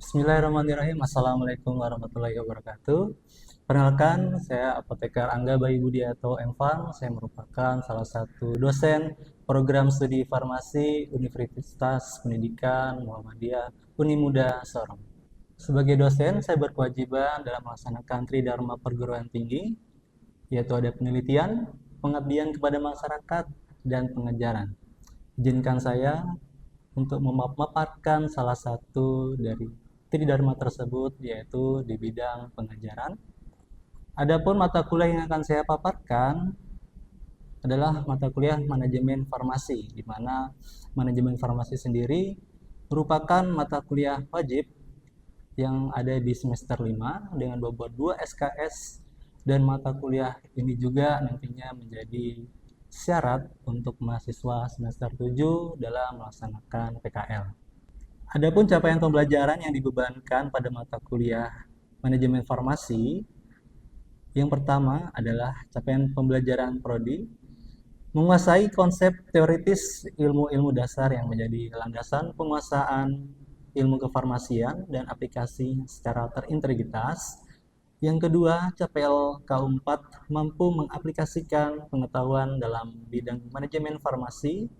Bismillahirrahmanirrahim. Assalamualaikum warahmatullahi wabarakatuh. Perkenalkan, saya Apoteker Angga Bayu Budiato Enfang. Saya merupakan salah satu dosen program studi farmasi Universitas Pendidikan Muhammadiyah Unimuda Sorong. Sebagai dosen, saya berkewajiban dalam melaksanakan Tridharma Perguruan Tinggi, yaitu ada penelitian, pengabdian kepada masyarakat, dan pengajaran. Izinkan saya untuk memaparkan salah satu dari tridharma tersebut, yaitu di bidang pengajaran. Adapun mata kuliah yang akan saya paparkan adalah mata kuliah manajemen farmasi, di mana manajemen farmasi sendiri merupakan mata kuliah wajib yang ada di semester 5 dengan bobot 2 SKS, dan mata kuliah ini juga nantinya menjadi syarat untuk mahasiswa semester 7 dalam melaksanakan PKL. Adapun capaian pembelajaran yang dibebankan pada mata kuliah manajemen farmasi, yang pertama adalah capaian pembelajaran prodi, menguasai konsep teoritis ilmu-ilmu dasar yang menjadi landasan penguasaan ilmu kefarmasian dan aplikasi secara terintegritas. Yang kedua, CPL K4 mampu mengaplikasikan pengetahuan dalam bidang manajemen farmasi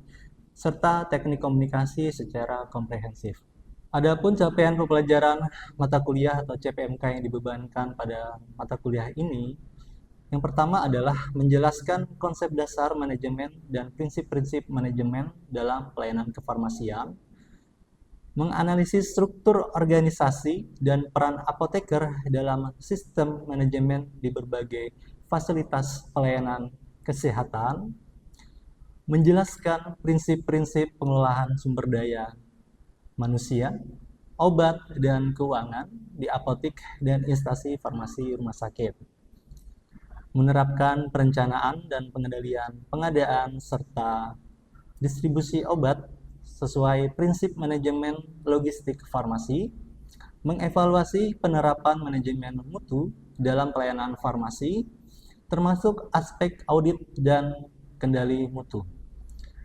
serta teknik komunikasi secara komprehensif. Adapun capaian pembelajaran mata kuliah atau CPMK yang dibebankan pada mata kuliah ini, yang pertama adalah menjelaskan konsep dasar manajemen dan prinsip-prinsip manajemen dalam pelayanan kefarmasian, menganalisis struktur organisasi dan peran apoteker dalam sistem manajemen di berbagai fasilitas pelayanan kesehatan, menjelaskan prinsip-prinsip pengelolaan sumber daya manusia, obat, dan keuangan di apotik dan instansi farmasi rumah sakit, menerapkan perencanaan dan pengendalian pengadaan serta distribusi obat sesuai prinsip manajemen logistik farmasi, mengevaluasi penerapan manajemen mutu dalam pelayanan farmasi, termasuk aspek audit dan kendali mutu.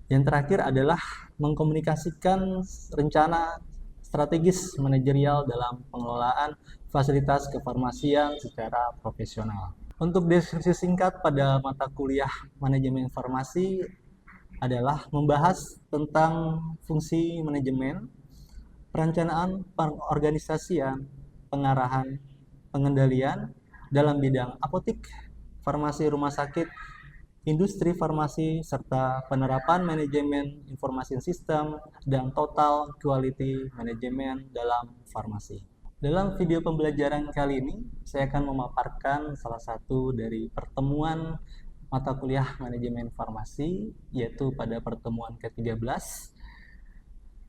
Yang terakhir adalah mengkomunikasikan rencana strategis manajerial dalam pengelolaan fasilitas kefarmasian secara profesional. Untuk deskripsi singkat pada mata kuliah manajemen farmasi adalah membahas tentang fungsi manajemen, perencanaan, pengorganisasian, pengarahan, pengendalian dalam bidang apotik, farmasi rumah sakit, industri farmasi, serta penerapan manajemen informasi sistem dan total quality management dalam farmasi. Dalam video pembelajaran kali ini, saya akan memaparkan salah satu dari pertemuan mata kuliah manajemen farmasi, yaitu pada pertemuan ke-13,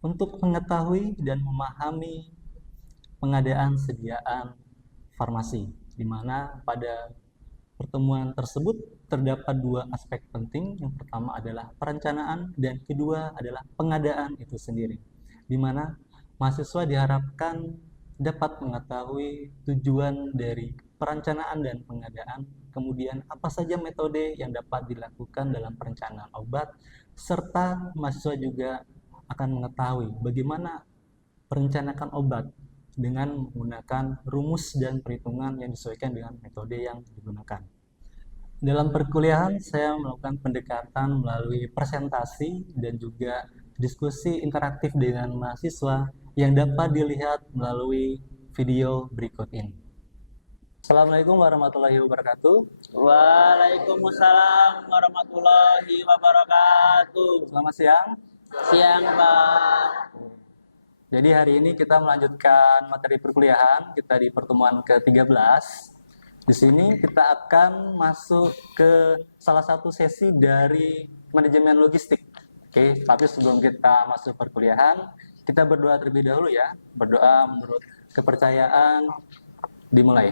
untuk mengetahui dan memahami pengadaan sediaan farmasi, di mana pada pertemuan tersebut terdapat dua aspek penting. Yang pertama adalah perencanaan dan kedua adalah pengadaan itu sendiri, di mana mahasiswa diharapkan dapat mengetahui tujuan dari perencanaan dan pengadaan, kemudian apa saja metode yang dapat dilakukan dalam perencanaan obat, serta mahasiswa juga akan mengetahui bagaimana perencanaan obat dengan menggunakan rumus dan perhitungan yang disesuaikan dengan metode yang digunakan. Dalam perkuliahan, saya melakukan pendekatan melalui presentasi dan juga diskusi interaktif dengan mahasiswa yang dapat dilihat melalui video berikut ini. Assalamualaikum warahmatullahi wabarakatuh. Waalaikumsalam warahmatullahi wabarakatuh. Selamat siang. Siang, Pak. Jadi hari ini kita melanjutkan materi perkuliahan kita di pertemuan ke-13. Di sini kita akan masuk ke salah satu sesi dari manajemen logistik. Oke, tapi sebelum kita masuk perkuliahan, kita berdoa terlebih dahulu ya. Berdoa menurut kepercayaan, dimulai.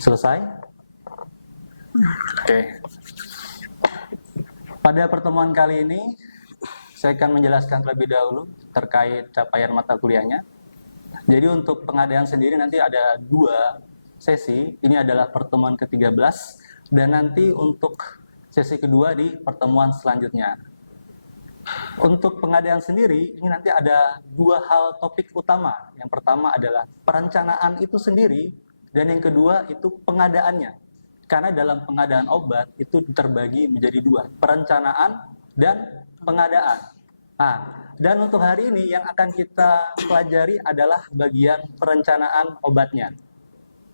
Selesai? Oke. Pada pertemuan kali ini, saya akan menjelaskan terlebih dahulu terkait capaian mata kuliahnya. Jadi untuk pengadaan sendiri nanti ada dua sesi. Ini adalah pertemuan ke-13 dan nanti untuk sesi kedua di pertemuan selanjutnya. Untuk pengadaan sendiri, ini nanti ada dua hal topik utama. Yang pertama adalah perencanaan itu sendiri, dan yang kedua itu pengadaannya. Karena dalam pengadaan obat itu terbagi menjadi dua, perencanaan dan pengadaan. Nah, dan untuk hari ini yang akan kita pelajari adalah bagian perencanaan obatnya.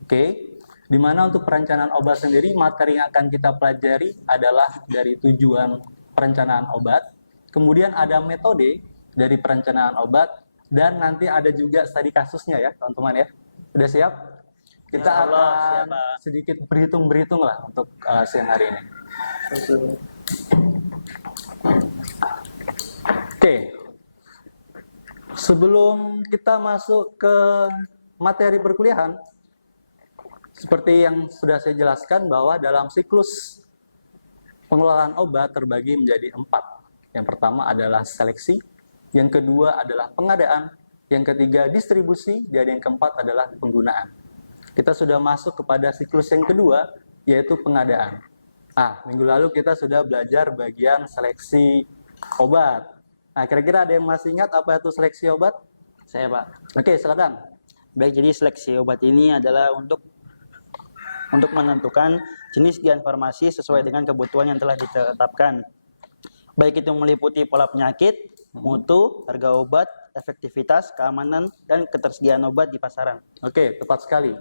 Oke, di mana untuk perencanaan obat sendiri, materi yang akan kita pelajari adalah dari tujuan perencanaan obat, kemudian ada metode dari perencanaan obat, dan nanti ada juga studi kasusnya ya teman-teman ya. Sudah siap? Kita Insya Allah, akan siap, Pak. sedikit berhitung lah untuk siang hari ini. Oke, sebelum kita masuk ke materi perkuliahan, seperti yang sudah saya jelaskan bahwa dalam siklus pengelolaan obat terbagi menjadi 4. Yang pertama adalah seleksi, yang kedua adalah pengadaan, yang ketiga distribusi, dan yang keempat adalah penggunaan. Kita sudah masuk kepada siklus yang kedua, yaitu pengadaan. Minggu lalu kita sudah belajar bagian seleksi obat. Nah, kira-kira ada yang masih ingat apa itu seleksi obat? Saya, Pak. Oke, silakan. Baik, jadi seleksi obat ini adalah untuk menentukan jenis dan farmasi sesuai dengan kebutuhan yang telah ditetapkan. Baik itu meliputi pola penyakit, mutu, harga obat, efektivitas, keamanan, dan ketersediaan obat di pasaran. Oke, tepat sekali.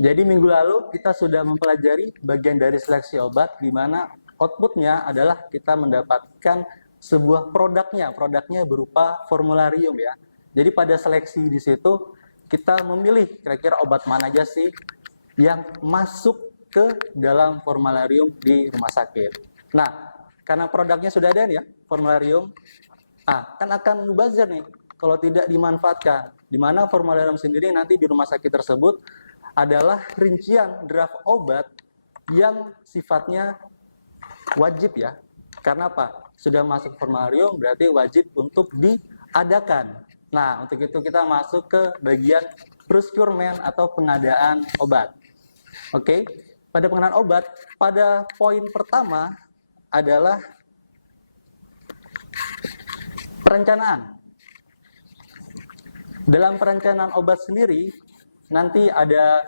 Jadi minggu lalu kita sudah mempelajari bagian dari seleksi obat, di mana outputnya adalah kita mendapatkan sebuah produknya berupa formularium ya. Jadi pada seleksi di situ kita memilih kira-kira obat mana aja sih yang masuk ke dalam formularium di rumah sakit. Nah, karena produknya sudah ada nih ya, formularium, kan akan mubazir nih kalau tidak dimanfaatkan. Di mana formularium sendiri nanti di rumah sakit tersebut adalah rincian draft obat yang sifatnya wajib ya. Karena apa? Sudah masuk formularium berarti wajib untuk diadakan. Nah, untuk itu kita masuk ke bagian procurement atau pengadaan obat. Oke, pada pengadaan obat, pada poin pertama adalah perencanaan. Dalam perencanaan obat sendiri, nanti ada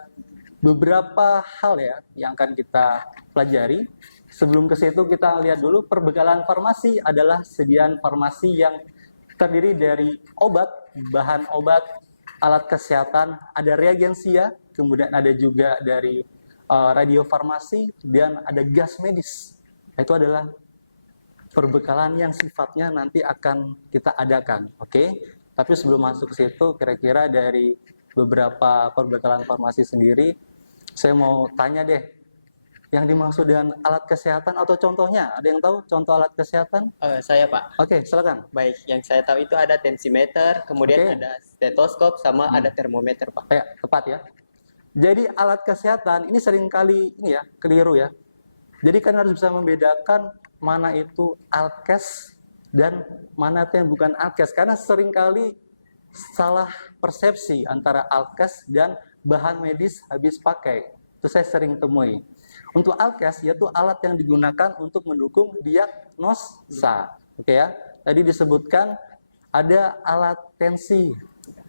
beberapa hal ya yang akan kita pelajari. Sebelum ke situ kita lihat dulu perbekalan farmasi adalah sediaan farmasi yang terdiri dari obat, bahan obat, alat kesehatan, ada reagensia, kemudian ada juga dari radiofarmasi, dan ada gas medis. Itu adalah perbekalan yang sifatnya nanti akan kita adakan. Oke? Tapi sebelum masuk ke situ, kira-kira dari beberapa perbekalan farmasi sendiri, saya mau tanya deh, yang dimaksud dengan alat kesehatan atau contohnya, ada yang tahu contoh alat kesehatan? Saya, Pak. Oke, silakan. Baik, yang saya tahu itu ada tensimeter, kemudian ada stetoskop, sama ada termometer, Pak. Ya, tepat ya. Jadi alat kesehatan ini seringkali ini ya, keliru ya. Jadi kan harus bisa membedakan mana itu alkes dan mana itu yang bukan alkes, karena seringkali salah persepsi antara alkes dan bahan medis habis pakai. Itu saya sering temui. Untuk alkes yaitu alat yang digunakan untuk mendukung diagnosa. Oke ya. Tadi disebutkan ada alat tensi.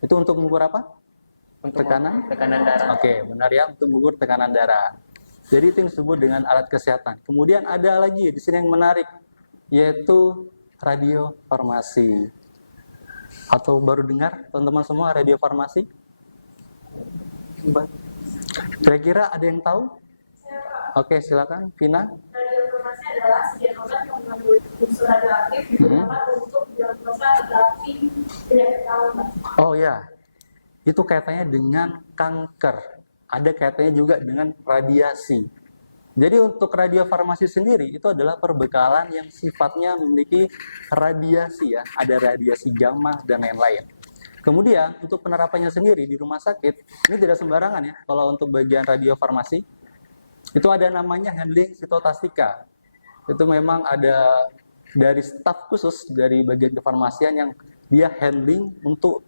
Itu untuk mengukur apa? Untuk Tekanan darah. Oke, benar ya, untuk mengukur tekanan darah. Jadi itu yang disebut dengan alat kesehatan. Kemudian ada lagi di sini yang menarik, yaitu radiofarmasi. Atau baru dengar teman-teman semua radiofarmasi? Kira-kira ada yang tahu? Oke, silakan, Vina. Radiofarmasi adalah sediaan obat yang mengandung unsur radioaktif digunakan untuk diagnosa terapi penyakit kanker. Oh ya, itu kaitannya dengan kanker. Ada kaitannya juga dengan radiasi. Jadi untuk radiofarmasi sendiri itu adalah perbekalan yang sifatnya memiliki radiasi ya. Ada radiasi gamma dan lain-lain. Kemudian untuk penerapannya sendiri di rumah sakit, ini tidak sembarangan ya. Kalau untuk bagian radiofarmasi, itu ada namanya handling sitotastika. Itu memang ada dari staf khusus dari bagian kefarmasian yang dia handling untuk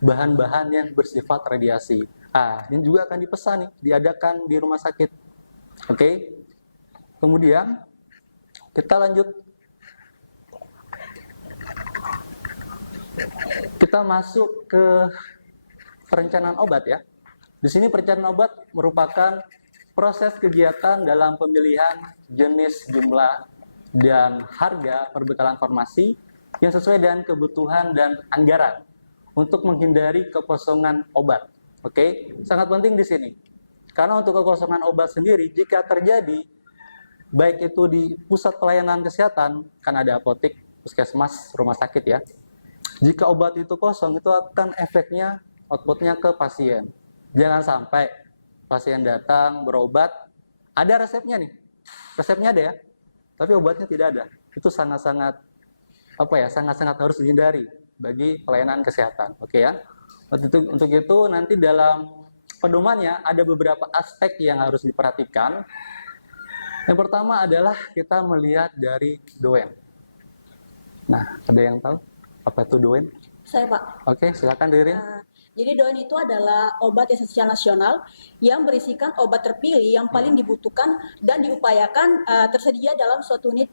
bahan-bahan yang bersifat radiasi. Ini juga akan dipesan nih, diadakan di rumah sakit. Oke. Kemudian kita lanjut. Kita masuk ke perencanaan obat ya. Di sini perencanaan obat merupakan proses kegiatan dalam pemilihan jenis, jumlah, dan harga perbekalan farmasi yang sesuai dengan kebutuhan dan anggaran untuk menghindari kekosongan obat. Oke, sangat penting di sini. Karena untuk kekosongan obat sendiri, jika terjadi, baik itu di pusat pelayanan kesehatan, kan ada apotek, puskesmas, rumah sakit ya. Jika obat itu kosong, itu akan efeknya, outputnya ke pasien. Jangan sampai pasien datang berobat, ada resepnya nih, resepnya ada ya, tapi obatnya tidak ada. Itu sangat-sangat sangat-sangat harus dihindari bagi pelayanan kesehatan. Oke ya. Untuk itu nanti dalam pedomannya ada beberapa aspek yang harus diperhatikan. Yang pertama adalah kita melihat dari doen. Nah, ada yang tahu apa itu doen? Saya, Pak. Oke, silakan Ririn. Jadi doen itu adalah obat esensial nasional yang berisikan obat terpilih yang paling dibutuhkan dan diupayakan tersedia dalam suatu unit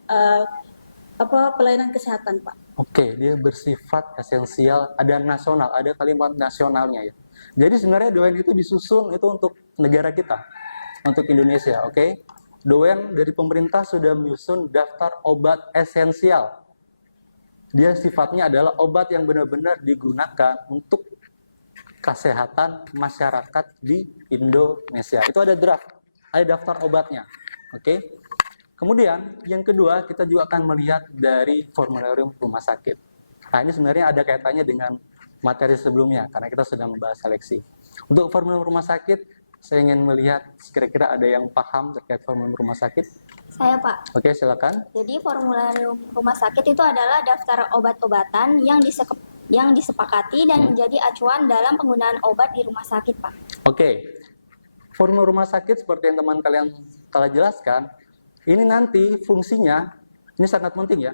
pelayanan kesehatan, Pak. Oke, dia bersifat esensial, ada nasional, ada kalimat nasionalnya ya. Jadi sebenarnya doen itu disusun itu untuk negara kita, untuk Indonesia, oke. Doen dari pemerintah sudah menyusun daftar obat esensial. Dia sifatnya adalah obat yang benar-benar digunakan untuk kesehatan masyarakat di Indonesia. Itu ada draft, ada daftar obatnya. Oke. Kemudian yang kedua kita juga akan melihat dari formularium rumah sakit. Nah, ini sebenarnya ada kaitannya dengan materi sebelumnya karena kita sudah membahas seleksi. Untuk formularium rumah sakit, saya ingin melihat kira-kira ada yang paham terkait formularium rumah sakit. Saya, Pak. Oke, silakan. Jadi formularium rumah sakit itu adalah daftar obat-obatan yang disepakati dan menjadi acuan dalam penggunaan obat di rumah sakit, Pak. Oke. Formularium rumah sakit seperti yang teman kalian telah jelaskan, ini nanti fungsinya, ini sangat penting ya.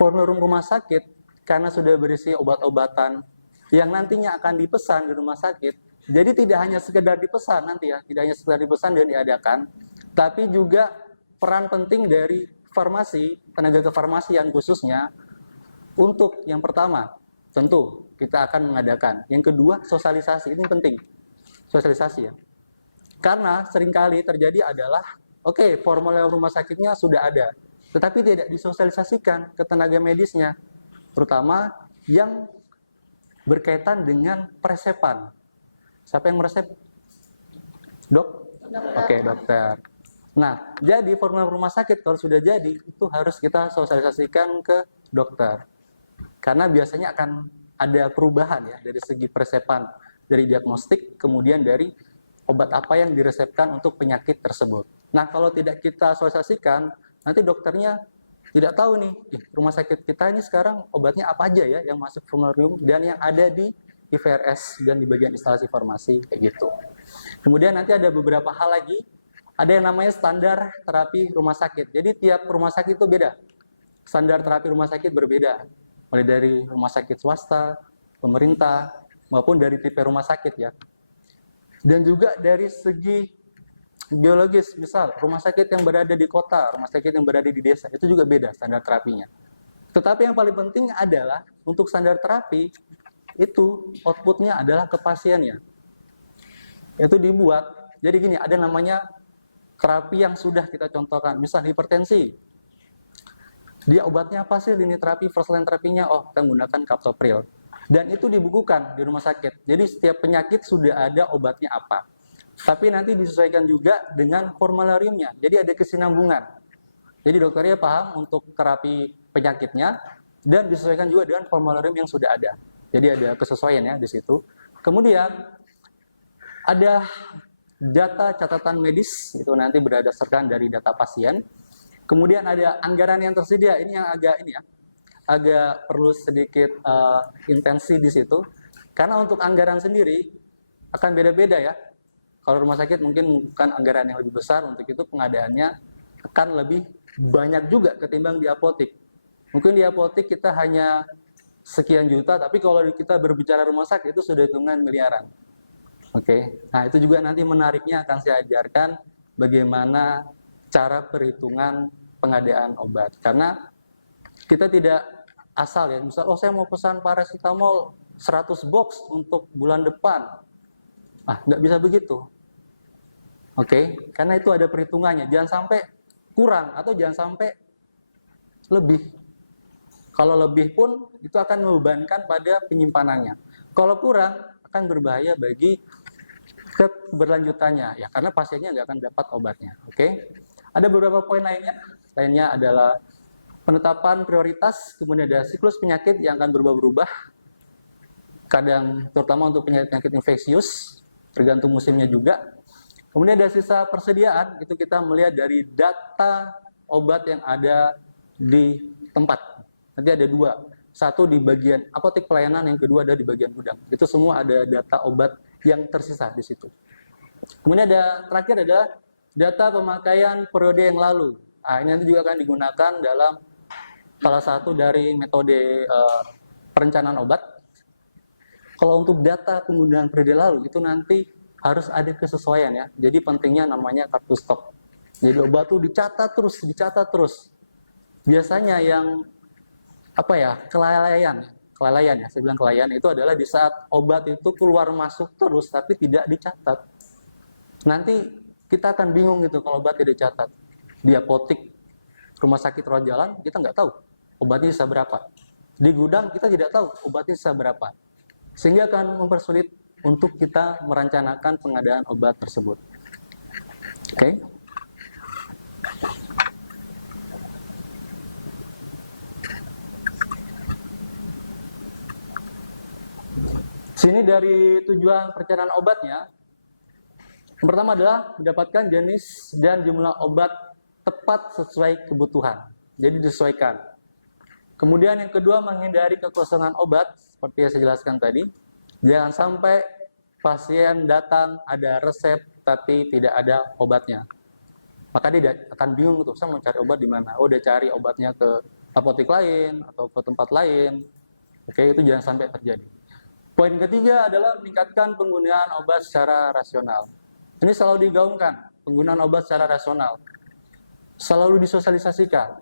Formularium rumah sakit karena sudah berisi obat-obatan yang nantinya akan dipesan di rumah sakit. Jadi tidak hanya sekedar dipesan nanti ya, tidak hanya sekedar dipesan dan diadakan, tapi juga peran penting dari farmasi, tenaga kefarmasian khususnya, untuk yang pertama, tentu kita akan mengadakan. Yang kedua, sosialisasi, ini penting, sosialisasi ya. Karena seringkali terjadi adalah, oke, formulir rumah sakitnya sudah ada, tetapi tidak disosialisasikan ke tenaga medisnya, terutama yang berkaitan dengan peresepan. Siapa yang meresep? Dok? Oke, dokter. Nah, jadi formulir rumah sakit kalau sudah jadi, itu harus kita sosialisasikan ke dokter. Karena biasanya akan ada perubahan ya, dari segi peresepan, dari diagnostik, kemudian dari obat apa yang diresepkan untuk penyakit tersebut. Nah, kalau tidak kita sosialisasikan, nanti dokternya tidak tahu nih, rumah sakit kita ini sekarang obatnya apa aja ya yang masuk formularium dan yang ada di IVRS dan di bagian instalasi farmasi kayak gitu. Kemudian nanti ada beberapa hal lagi, ada yang namanya standar terapi rumah sakit. Jadi tiap rumah sakit itu beda. Standar terapi rumah sakit berbeda. Mulai dari rumah sakit swasta, pemerintah, maupun dari tipe rumah sakit ya. Dan juga dari segi biologis, misal rumah sakit yang berada di kota, rumah sakit yang berada di desa, itu juga beda standar terapinya. Tetapi yang paling penting adalah untuk standar terapi itu outputnya adalah ke pasiennya. Itu dibuat, jadi gini, ada namanya terapi yang sudah kita contohkan, misal hipertensi. Dia obatnya apa sih lini terapi, first line terapinya? Oh, kita menggunakan captopril. Dan itu dibukukan di rumah sakit. Jadi setiap penyakit sudah ada obatnya apa. Tapi nanti disesuaikan juga dengan formulariumnya. Jadi ada kesinambungan. Jadi dokternya paham untuk terapi penyakitnya dan disesuaikan juga dengan formularium yang sudah ada. Jadi ada kesesuaian ya di situ. Kemudian ada data catatan medis, itu nanti berdasarkan dari data pasien. Kemudian ada anggaran yang tersedia. Ini yang agak perlu sedikit intensi di situ. Karena untuk anggaran sendiri akan beda-beda ya. Kalau rumah sakit mungkin bukan anggaran yang lebih besar, untuk itu pengadaannya akan lebih banyak juga ketimbang di apotek. Mungkin di apotek kita hanya sekian juta, tapi kalau kita berbicara rumah sakit itu sudah hitungan miliaran. Oke. Nah, itu juga nanti menariknya akan saya ajarkan bagaimana cara perhitungan pengadaan obat. Karena kita tidak asal ya, misal saya mau pesan paracetamol 100 box untuk bulan depan. Nggak bisa begitu. Oke, karena itu ada perhitungannya. Jangan sampai kurang atau jangan sampai lebih. Kalau lebih pun itu akan membebankan pada penyimpanannya. Kalau kurang akan berbahaya bagi keberlanjutannya ya, karena pasiennya nggak akan dapat obatnya. Oke, ada beberapa poin lainnya. Lainnya adalah penetapan prioritas, kemudian ada siklus penyakit yang akan berubah-ubah. Kadang terutama untuk penyakit infeksius, tergantung musimnya juga. Kemudian ada sisa persediaan, itu kita melihat dari data obat yang ada di tempat. Nanti ada dua, satu di bagian apotek pelayanan, yang kedua ada di bagian gudang. Itu semua ada data obat yang tersisa di situ. Kemudian ada terakhir adalah data pemakaian periode yang lalu. Ini nanti juga akan digunakan dalam salah satu dari metode perencanaan obat. Kalau untuk data penggunaan periode lalu itu nanti harus ada kesesuaian ya. Jadi pentingnya namanya kartu stok. Jadi obat itu dicatat terus. Biasanya yang kelalaian ya, saya bilang kelalaian itu adalah di saat obat itu keluar masuk terus tapi tidak dicatat. Nanti kita akan bingung gitu kalau obat tidak dicatat. Di apotek rumah sakit rawat jalan kita nggak tahu obatnya sisa berapa. Di gudang kita tidak tahu obatnya sisa berapa. Sehingga akan mempersulit untuk kita merencanakan pengadaan obat tersebut. Oke. Sini dari tujuan perencanaan obatnya, yang pertama adalah mendapatkan jenis dan jumlah obat tepat sesuai kebutuhan. Jadi disesuaikan. Kemudian yang kedua, menghindari kekosongan obat, seperti yang saya jelaskan tadi. Jangan sampai pasien datang ada resep tapi tidak ada obatnya. Maka dia akan bingung tuh, saya mau cari obat di mana? Udah cari obatnya ke apotek lain atau ke tempat lain. Oke, itu jangan sampai terjadi. Poin ketiga adalah meningkatkan penggunaan obat secara rasional. Ini selalu digaungkan, penggunaan obat secara rasional. Selalu disosialisasikan.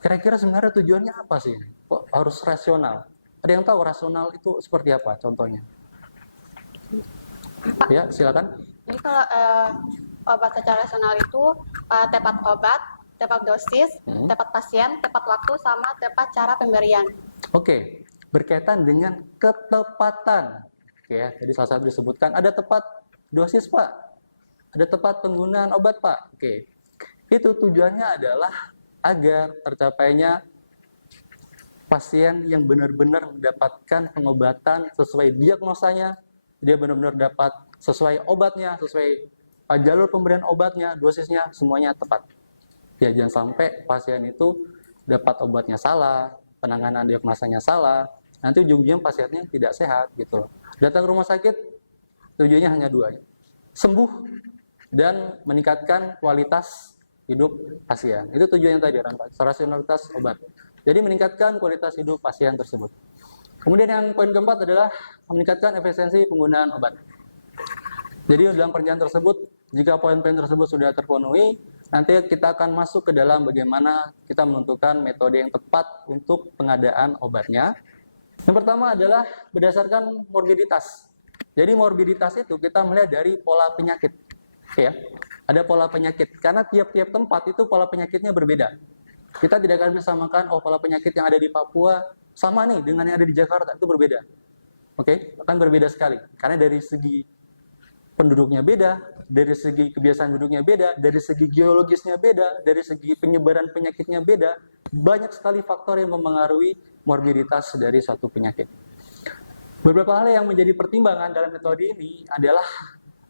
Kira-kira sebenarnya tujuannya apa sih? Kok harus rasional? Ada yang tahu rasional itu seperti apa contohnya? Ya, silakan. Jadi kalau obat secara rasional itu tepat obat, tepat dosis, tepat pasien, tepat waktu, sama tepat cara pemberian. Oke, berkaitan dengan ketepatan. Oke, ya, jadi salah satu disebutkan ada tepat dosis Pak, ada tepat penggunaan obat Pak. Oke, itu tujuannya adalah agar tercapainya pasien yang benar-benar mendapatkan pengobatan sesuai diagnosanya, dia benar-benar dapat sesuai obatnya, sesuai jalur pemberian obatnya, dosisnya, semuanya tepat. Ya, jangan sampai pasien itu dapat obatnya salah, penanganan diagnosanya salah, nanti ujung-ujungnya pasiennya tidak sehat gitu loh. Datang ke rumah sakit tujuannya hanya dua, sembuh dan meningkatkan kualitas hidup pasien. Itu tujuannya tadi, rasionalitas obat. Jadi meningkatkan kualitas hidup pasien tersebut. Kemudian yang poin keempat adalah meningkatkan efisiensi penggunaan obat. Jadi dalam perencanaan tersebut, jika poin-poin tersebut sudah terpenuhi, nanti kita akan masuk ke dalam bagaimana kita menentukan metode yang tepat untuk pengadaan obatnya. Yang pertama adalah berdasarkan morbiditas. Jadi morbiditas itu kita melihat dari pola penyakit. Ya, ada pola penyakit. Karena tiap-tiap tempat itu pola penyakitnya berbeda. Kita tidak akan bisa samakan, pola penyakit yang ada di Papua sama nih dengan yang ada di Jakarta, itu berbeda. Oke, akan berbeda sekali. Karena dari segi penduduknya beda, dari segi kebiasaan penduduknya beda, dari segi geologisnya beda, dari segi penyebaran penyakitnya beda. Banyak sekali faktor yang mempengaruhi morbiditas dari suatu penyakit. Beberapa hal yang menjadi pertimbangan dalam metode ini adalah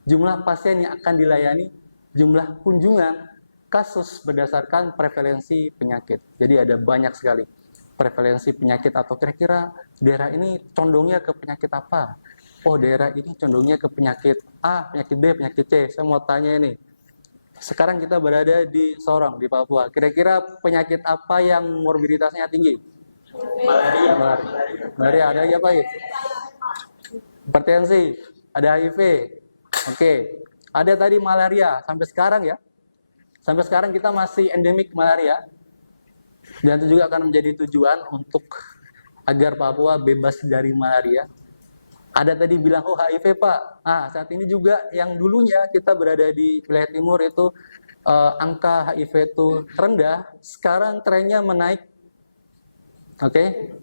jumlah pasien yang akan dilayani, jumlah kunjungan, kasus berdasarkan prevalensi penyakit. Jadi ada banyak sekali prevalensi penyakit, atau kira-kira daerah ini condongnya ke penyakit apa? Oh, daerah ini condongnya ke penyakit A, penyakit B, penyakit C. Saya mau tanya ini. Sekarang kita berada di Sorong, di Papua. Kira-kira penyakit apa yang morbiditasnya tinggi? Malaria. Ada apa ya? Hipertensi, ada HIV. Oke. Ada tadi malaria sampai sekarang ya. Sampai sekarang kita masih endemik malaria. Dan itu juga akan menjadi tujuan untuk agar Papua bebas dari malaria. Ada tadi bilang, oh HIV Pak. Saat ini juga yang dulunya kita berada di wilayah timur itu angka HIV itu rendah, sekarang trennya menaik. Oke,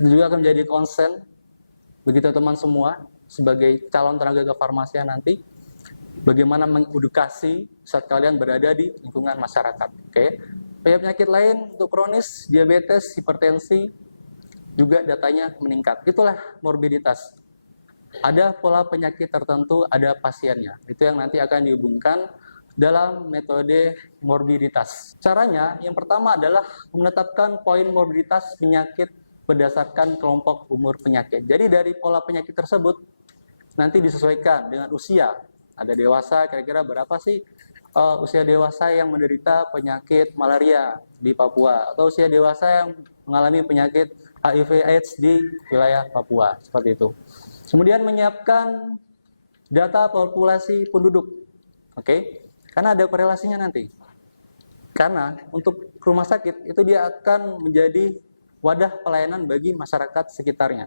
itu juga akan menjadi concern begitu teman semua sebagai calon tenaga kefarmasian nanti, bagaimana mengedukasi saat kalian berada di lingkungan masyarakat. Oke, penyakit lain untuk kronis, diabetes, hipertensi juga datanya meningkat. Itulah morbiditas. Ada pola penyakit tertentu, ada pasiennya. Itu yang nanti akan dihubungkan dalam metode morbiditas. Caranya yang pertama adalah menetapkan poin morbiditas penyakit berdasarkan kelompok umur penyakit. Jadi dari pola penyakit tersebut nanti disesuaikan dengan usia. Ada dewasa, kira-kira berapa sih usia dewasa yang menderita penyakit malaria di Papua, atau usia dewasa yang mengalami penyakit HIV/AIDS di wilayah Papua, seperti itu. Kemudian menyiapkan data populasi penduduk, oke? Karena ada korelasinya nanti. Karena untuk rumah sakit itu dia akan menjadi wadah pelayanan bagi masyarakat sekitarnya.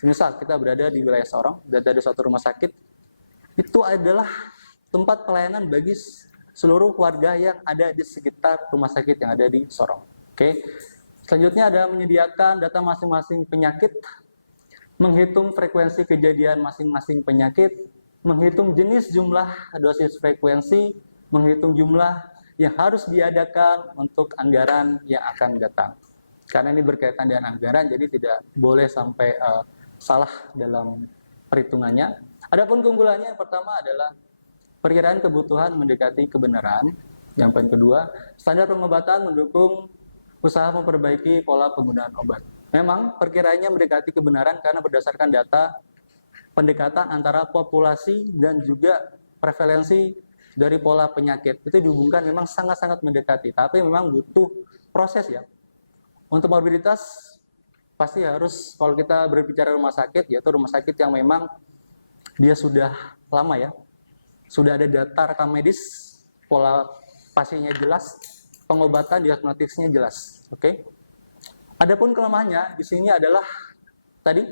Misal kita berada di wilayah Sorong, dan ada suatu rumah sakit, itu adalah tempat pelayanan bagi seluruh warga yang ada di sekitar rumah sakit yang ada di Sorong. Oke. Selanjutnya ada menyediakan data masing-masing penyakit, menghitung frekuensi kejadian masing-masing penyakit, menghitung jenis jumlah dosis frekuensi, menghitung jumlah yang harus diadakan untuk anggaran yang akan datang. Karena ini berkaitan dengan anggaran, jadi tidak boleh sampai salah dalam perhitungannya. Adapun keunggulannya yang pertama adalah perkiraan kebutuhan mendekati kebenaran. Yang poin kedua, standar pengobatan mendukung usaha memperbaiki pola penggunaan obat. Memang perkiraannya mendekati kebenaran karena berdasarkan data pendekatan antara populasi dan juga prevalensi dari pola penyakit. Itu dihubungkan memang sangat-sangat mendekati, tapi memang butuh proses ya. Untuk morbiditas pasti harus, kalau kita berbicara rumah sakit, yaitu rumah sakit yang memang dia sudah lama ya, sudah ada data rekam medis, pola pasiennya jelas, pengobatan diagnostisnya jelas. Oke. Adapun kelemahannya di sini adalah tadi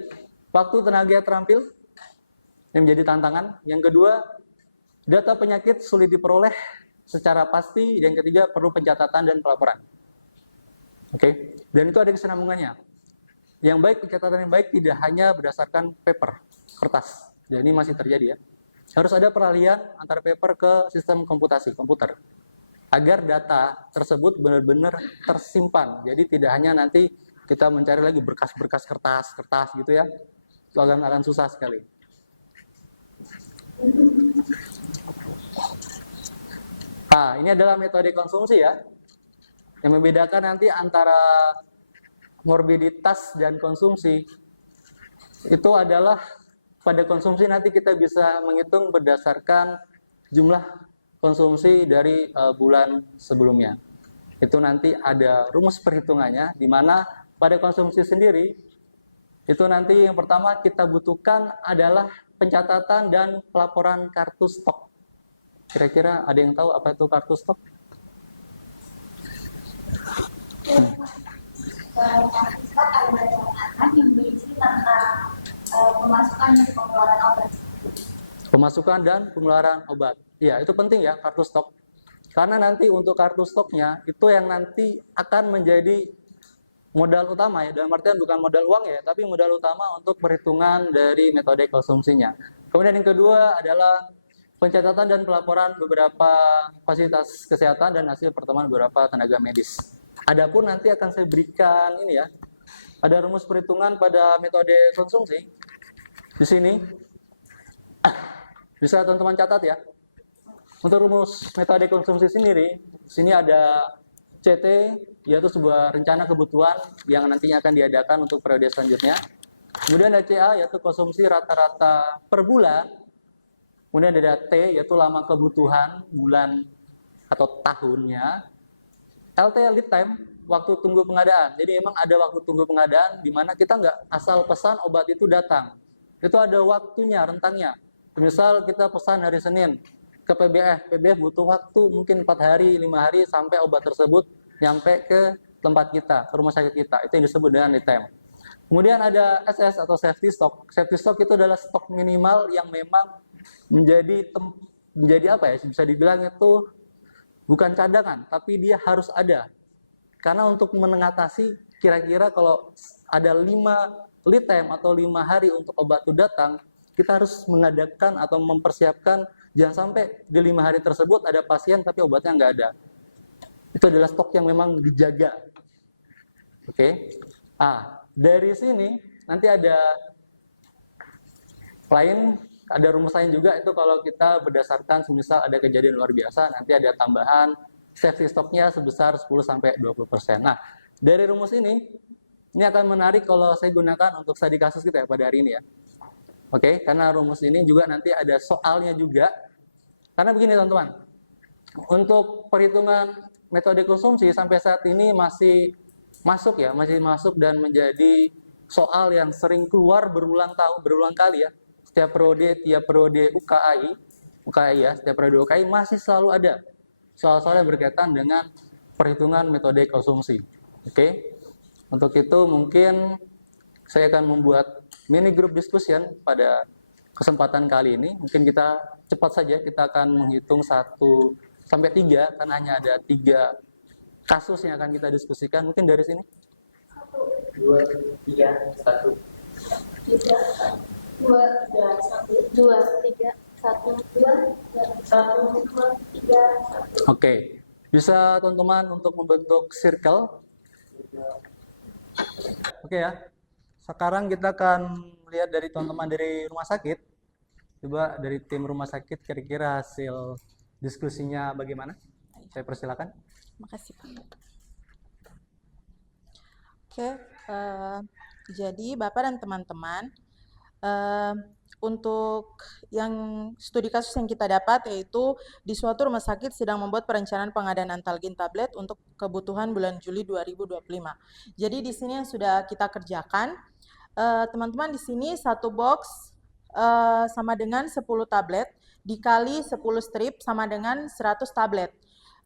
waktu tenaga terampil yang menjadi tantangan. Yang kedua, data penyakit sulit diperoleh secara pasti. Yang ketiga, perlu pencatatan dan pelaporan. Oke. Dan itu ada kesinambungannya. Yang baik, pencatatan yang baik tidak hanya berdasarkan paper, kertas. Dan ini masih terjadi ya. Harus ada peralihan antara paper ke sistem komputer. Agar data tersebut benar-benar tersimpan. Jadi tidak hanya nanti kita mencari lagi berkas-berkas kertas gitu ya. Itu akan susah sekali. Nah, ini adalah metode konsumsi ya. Yang membedakan nanti antara morbiditas dan konsumsi itu adalah pada konsumsi nanti kita bisa menghitung berdasarkan jumlah konsumsi dari bulan sebelumnya. Itu nanti ada rumus perhitungannya, di mana pada konsumsi sendiri itu nanti yang pertama kita butuhkan adalah pencatatan dan pelaporan kartu stok. Kira-kira ada yang tahu apa itu kartu stok? Kartu stok ada catatan yang berisi tentang pemasukan dan pengeluaran obat. Pemasukan dan pengeluaran obat. Ya, itu penting ya kartu stok. Karena nanti untuk kartu stoknya itu yang nanti akan menjadi modal utama ya. Dalam artian bukan modal uang ya, tapi modal utama untuk perhitungan dari metode konsumsinya. Kemudian yang kedua adalah pencatatan dan pelaporan beberapa fasilitas kesehatan dan hasil pertemuan beberapa tenaga medis. Adapun nanti akan saya berikan ini ya. Ada rumus perhitungan pada metode konsumsi. Di sini bisa teman-teman catat ya. Untuk rumus metode konsumsi sendiri, di sini ada CT, yaitu sebuah rencana kebutuhan yang nantinya akan diadakan untuk periode selanjutnya. Kemudian ada CA, yaitu konsumsi rata-rata per bulan. Kemudian ada T, yaitu lama kebutuhan bulan atau tahunnya. LT, lead time, waktu tunggu pengadaan. Jadi emang ada waktu tunggu pengadaan di mana kita nggak asal pesan obat itu datang. Itu ada waktunya, rentangnya. Misal kita pesan hari Senin ke PBF butuh waktu mungkin 4 hari, 5 hari sampai obat tersebut nyampe ke tempat kita, ke rumah sakit kita. Itu yang disebut dengan lead time. Kemudian ada SS atau safety stock. Safety stock itu adalah stok minimal yang memang menjadi apa ya? Bisa dibilang itu bukan cadangan, tapi dia harus ada. Karena untuk mengatasi kira-kira kalau ada 5 lead time atau 5 hari untuk obat itu datang, kita harus mengadakan atau mempersiapkan jangan sampai di 5 hari tersebut ada pasien tapi obatnya nggak ada. Itu adalah stok yang memang dijaga. Oke. Dari sini nanti ada rumus lain juga, itu kalau kita berdasarkan semisal ada kejadian luar biasa, nanti ada tambahan safety stoknya sebesar 10-20%. Nah, dari rumus ini akan menarik kalau saya gunakan untuk studi kasus kita ya pada hari ini ya. Oke, karena rumus ini juga nanti ada soalnya juga. Karena begini teman-teman, untuk perhitungan metode konsumsi sampai saat ini masih masuk dan menjadi soal yang sering keluar berulang kali ya. Setiap periode UKI ya, setiap periode UKI masih selalu ada soal-soal yang berkaitan dengan perhitungan metode konsumsi. Oke. Untuk itu mungkin saya akan membuat mini group discussion pada kesempatan kali ini. Mungkin kita cepat saja, kita akan menghitung 1 sampai 3 karena hanya ada 3 kasus yang akan kita diskusikan. Mungkin dari sini. 2, 3, 1. 2, 3, 1. 1. Oke. Bisa teman-teman untuk membentuk circle. Oke ya. Sekarang kita akan lihat dari teman-teman dari rumah sakit. Coba dari tim rumah sakit kira-kira hasil diskusinya bagaimana? Saya persilakan. Makasih Pak. Oke, jadi Bapak dan teman-teman, untuk yang studi kasus yang kita dapat yaitu di suatu rumah sakit sedang membuat perencanaan pengadaan Antalgin tablet untuk kebutuhan bulan Juli 2025. Jadi di sini yang sudah kita kerjakan, teman-teman di sini satu box sama dengan 10 tablet dikali 10 strip sama dengan 100 tablet.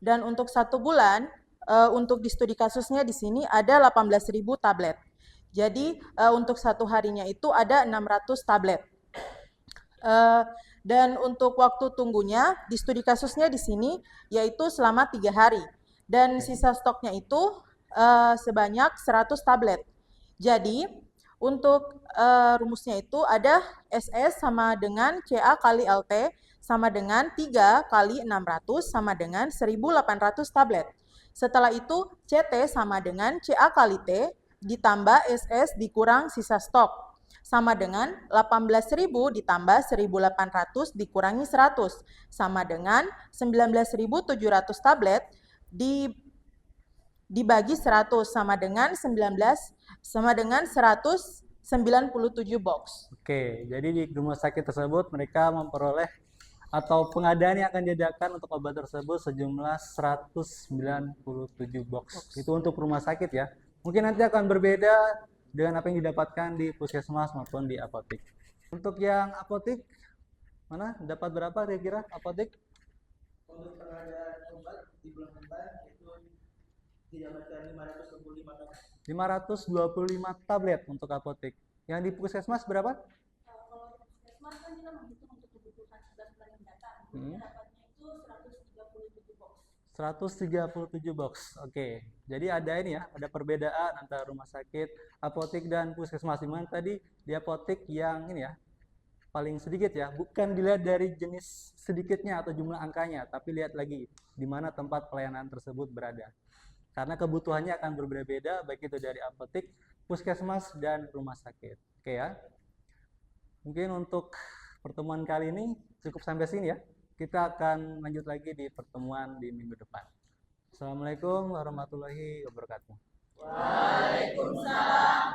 Dan untuk 1 bulan, untuk di studi kasusnya di sini ada 18.000 tablet. Jadi untuk 1 harinya itu ada 600 tablet. Dan untuk waktu tunggunya di studi kasusnya di sini yaitu selama 3 hari. Dan sisa stoknya itu sebanyak 100 tablet. Jadi untuk rumusnya itu ada SS sama dengan CA kali LT sama dengan 3 kali 600 sama dengan 1.800 tablet. Setelah itu CT sama dengan CA kali T ditambah SS dikurang sisa stok sama dengan 18.000 ditambah 1.800 dikurangi 100 sama dengan 19.700 tablet dibagi 100 sama dengan 197 box. Oke, jadi di rumah sakit tersebut mereka memperoleh atau pengadaan yang akan diadakan untuk obat tersebut sejumlah 197 box. Itu untuk rumah sakit ya. Mungkin nanti akan berbeda dengan apa yang didapatkan di puskesmas maupun di apotek. Untuk yang apotek, mana dapat berapa kira-kira apotek? Untuk pengadaan obat di bulan depan itu didapatkan 525 tablet untuk apotek. Yang di puskesmas berapa? Kalau puskesmas kan kita menghitung untuk kebutuhan 11 bulan mendatang. Dapatnya itu 137 box. 137 box. Oke. Jadi ada ini ya, ada perbedaan antara rumah sakit, apotek dan puskesmas. Dimana tadi di apotek yang ini ya, paling sedikit ya, bukan dilihat dari jenis sedikitnya atau jumlah angkanya, tapi lihat lagi di mana tempat pelayanan tersebut berada. Karena kebutuhannya akan berbeda-beda, baik itu dari apotek, puskesmas, dan rumah sakit. Oke ya. Mungkin untuk pertemuan kali ini cukup sampai sini ya. Kita akan lanjut lagi di pertemuan di minggu depan. Assalamualaikum warahmatullahi wabarakatuh. Waalaikumsalam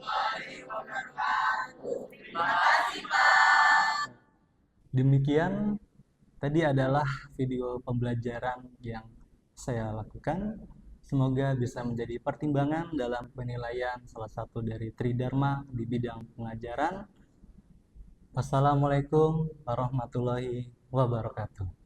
warahmatullahi wabarakatuh. Terima kasih Pak. Demikian tadi adalah video pembelajaran yang saya lakukan. Semoga bisa menjadi pertimbangan dalam penilaian salah satu dari Tridharma di bidang pengajaran. Wassalamualaikum warahmatullahi wabarakatuh.